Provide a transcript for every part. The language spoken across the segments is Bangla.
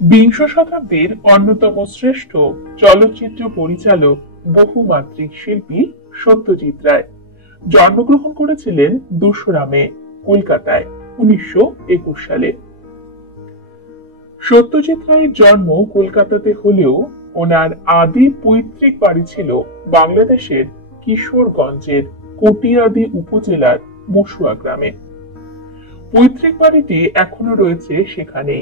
বিংশ শতাব্দীর অন্যতম শ্রেষ্ঠ চলচ্চিত্র পরিচালক বহুমাত্রিক শিল্পী সত্যজিৎ রায় জন্মগ্রহণ করেছিলেন ২রা মে কলকাতায় ১৯২১ সালে। সত্যজিৎ রায়ের জন্ম কলকাতাতে হলেও ওনার আদি পৈতৃক বাড়ি ছিল বাংলাদেশের কিশোরগঞ্জের কটিয়াদি উপজেলার মসুয়া গ্রামে। পৈতৃক বাড়িটি এখনো রয়েছে সেখানে।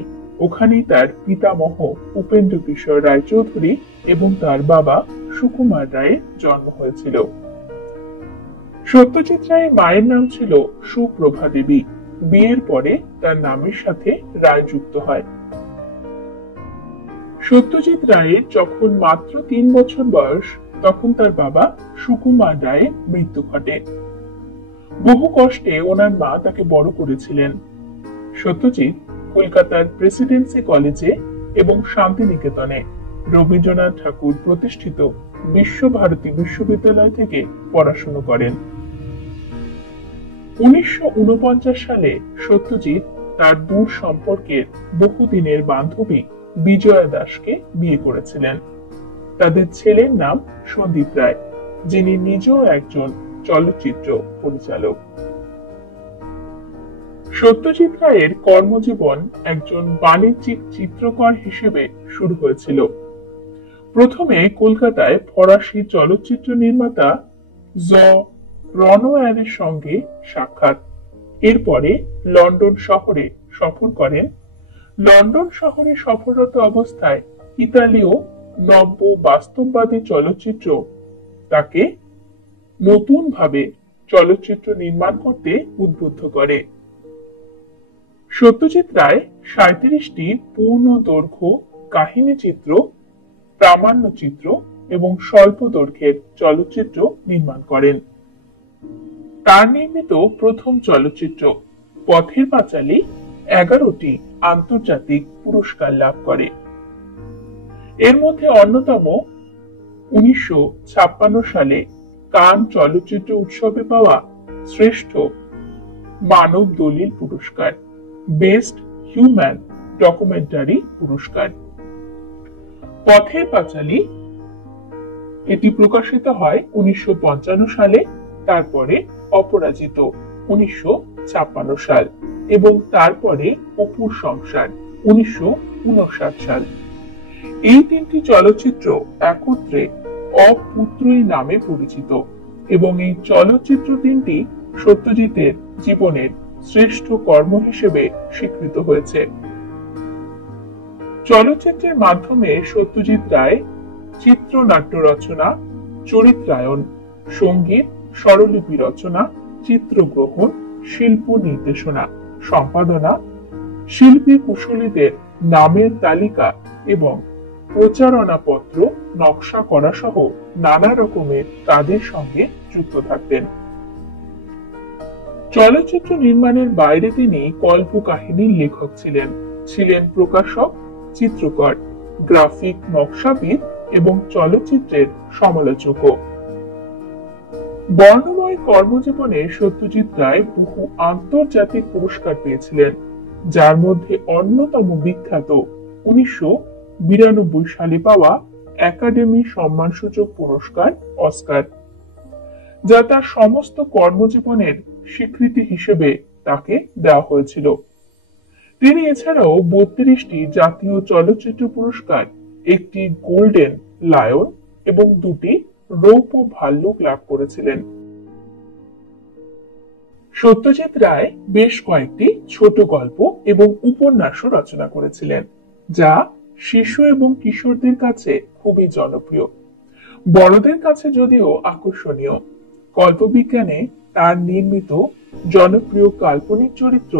ওখানেই তার পিতামহ উপেন্দ্র কিশোর রায়চৌধুরী এবং তার বাবা সুকুমার রায়ের জন্ম হয়েছিল। সত্যজিৎ রায়ের মায়ের নাম ছিল সুপ্রভা দেবী। বিয়ের পরে তার নামের সাথে রায় যুক্ত হয়। সত্যজিৎ রায়ের যখন মাত্র ৩ বছর বয়স তখন তার বাবা সুকুমার রায়ের মৃত্যু ঘটে। বহু কষ্টে ওনার মা তাকে বড় করেছিলেন। সত্যজিৎ কলকাতার প্রেসিডেন্সি কলেজে এবং শান্তিনিকেতনে রবীন্দ্রনাথ ঠাকুর প্রতিষ্ঠিত বিশ্বভারতী বিশ্ববিদ্যালয় থেকে পড়াশোনা করেন। ১৯৪৯ সালে সত্যজিৎ তার দূর সম্পর্কের বহুদিনের বান্ধবী বিজয়া দাসকে বিয়ে করেছিলেন। তাদের ছেলের নাম সন্দীপ রায়, যিনি নিজেও একজন চলচ্চিত্র পরিচালক। সত্যজিৎ রায়ের কর্মজীবন একজন বাণিজ্যিক চিত্রকর হিসেবে শুরু হয়েছিল। প্রথমে কলকাতায় ফরাসি চলচ্চিত্র নির্মাতা জ রনোয়ারের সঙ্গে সাক্ষাৎ। এরপরে লন্ডন শহরে সফর করেন। লন্ডন শহরে সফররত অবস্থায় ইতালীয় নব্য বাস্তববাদী চলচ্চিত্র তাকে নতুনভাবে চলচ্চিত্র নির্মাণ করতে উদ্বুদ্ধ করে। সত্যজিৎ রায় ৩৭টি পূর্ণ দৈর্ঘ্য কাহিনী চিত্র, প্রামাণ্য চিত্র এবং স্বল্প দৈর্ঘ্যের চলচ্চিত্র নির্মাণ করেন। তার নির্মিত প্রথম চলচ্চিত্র পথের পাঁচালী ১১টি আন্তর্জাতিক পুরস্কার লাভ করে। এর মধ্যে অন্যতম ১৯৫৬ সালে কান চলচ্চিত্র উৎসবে পাওয়া শ্রেষ্ঠ মানব দলিল পুরস্কার, বেস্ট হিউম্যান ডকুমেন্টারি পুরস্কার। পথের পাঁচালী এটি প্রকাশিত হয় ১৯৫৫ সালে, তারপরে অপরাজিত ১৯৫৬ সাল এবং তারপরে অপুর সংসার ১৯৫৯ সাল। এই ৩টি চলচ্চিত্র একত্রে অপুত্রই নামে পরিচিত এবং এই চলচ্চিত্র ৩টি সত্যজিতের জীবনের শ্রেষ্ঠ কর্ম হিসেবে স্বীকৃত হয়েছে। চলচ্চিত্রের মাধ্যমে সত্যজিৎ রায় চিত্রনাট্য রচনা, চরিত্রায়ন, সঙ্গীত, স্বরলিপি রচনা, চিত্রগ্রহণ, শিল্প নির্দেশনা, সম্পাদনা, শিল্পী কুশলীদের নামের তালিকা এবং প্রচারণা পত্র নকশা করা সহ নানা রকমের কাজের সঙ্গে যুক্ত থাকতেন। চলচ্চিত্র নির্মাণের বাইরে তিনি কল্পকাহিনীর লেখক ছিলেন, ছিলেন প্রকাশক, চিত্রকর, গ্রাফিক নকশাবিদ এবং চলচ্চিত্রের সমালোচকও। বর্ণময় কর্মজীবনে সত্যজিৎ রায় বহু আন্তর্জাতিক পুরস্কার পেয়েছিলেন, যার মধ্যে অন্যতম বিখ্যাত ১৯৯২ সালে পাওয়া একাডেমি সম্মানসূচক পুরস্কার অস্কার, যা তার সমস্ত কর্মজীবনের স্বীকৃতি হিসেবে তাকে দেওয়া হয়েছিল। তিনি এছাড়াও ৩২টি জাতীয় চলচ্চিত্র পুরস্কার, একটি গোল্ডেন লায়ন এবং ২টি রৌপ্য ভাল্লুক লাভ করেছিলেন। সত্যজিৎ রায় বেশ কয়েকটি ছোট গল্প এবং উপন্যাসও রচনা করেছিলেন, যা শিশু এবং কিশোরদের কাছে খুবই জনপ্রিয়, বড়দের কাছে যদিও আকর্ষণীয়। কল্পবিজ্ঞানে তার নির্মিত জনপ্রিয় কাল্পনিক চরিত্র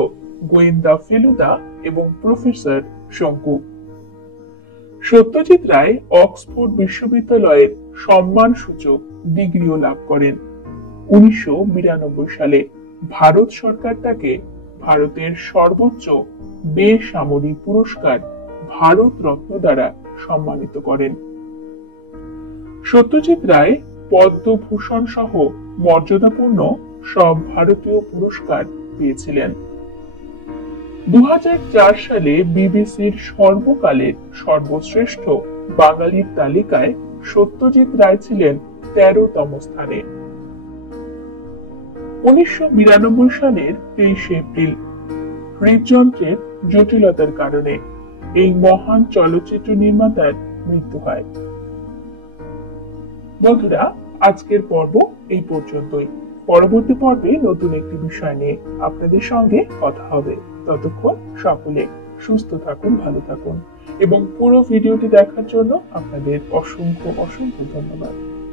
গোয়েন্দা ফেলুদা এবং প্রফেসর শঙ্কু। সত্যজিৎ রায় অক্সফোর্ড বিশ্ববিদ্যালয়ের সম্মানসূচক ডিগ্রিও লাভ করেন। ১৯৯২ সালে ভারত সরকার তাকে ভারতের সর্বোচ্চ বেসামরিক পুরস্কার ভারত রত্ন দ্বারা সম্মানিত করেন। সত্যজিৎ রায় পদ্মভূষণ সহ মর্যাদাপূর্ণ সব ভারতীয় পুরস্কার পেয়েছিলেন। 2004 সালে বিবিসির সর্বকালের সর্বশ্রেষ্ঠ বাঙালির তালিকায় সত্যজিৎ রায় ছিলেন 13তম স্থানে। 1992 সালের 23 এপ্রিল হৃদযন্ত্রের জটিলতার কারণে এই মহান চলচ্চিত্র নির্মাতার মৃত্যু হয়। বন্ধুরা, আজকের পর্ব এই পর্যন্তই। পরবর্তী পর্বে নতুন একটি বিষয় নিয়ে আপনাদের সঙ্গে কথা হবে। ততক্ষণ সকলে সুস্থ থাকুন, ভালো থাকুন এবং পুরো ভিডিওটি দেখার জন্য আপনাদের অসংখ্য অসংখ্য ধন্যবাদ।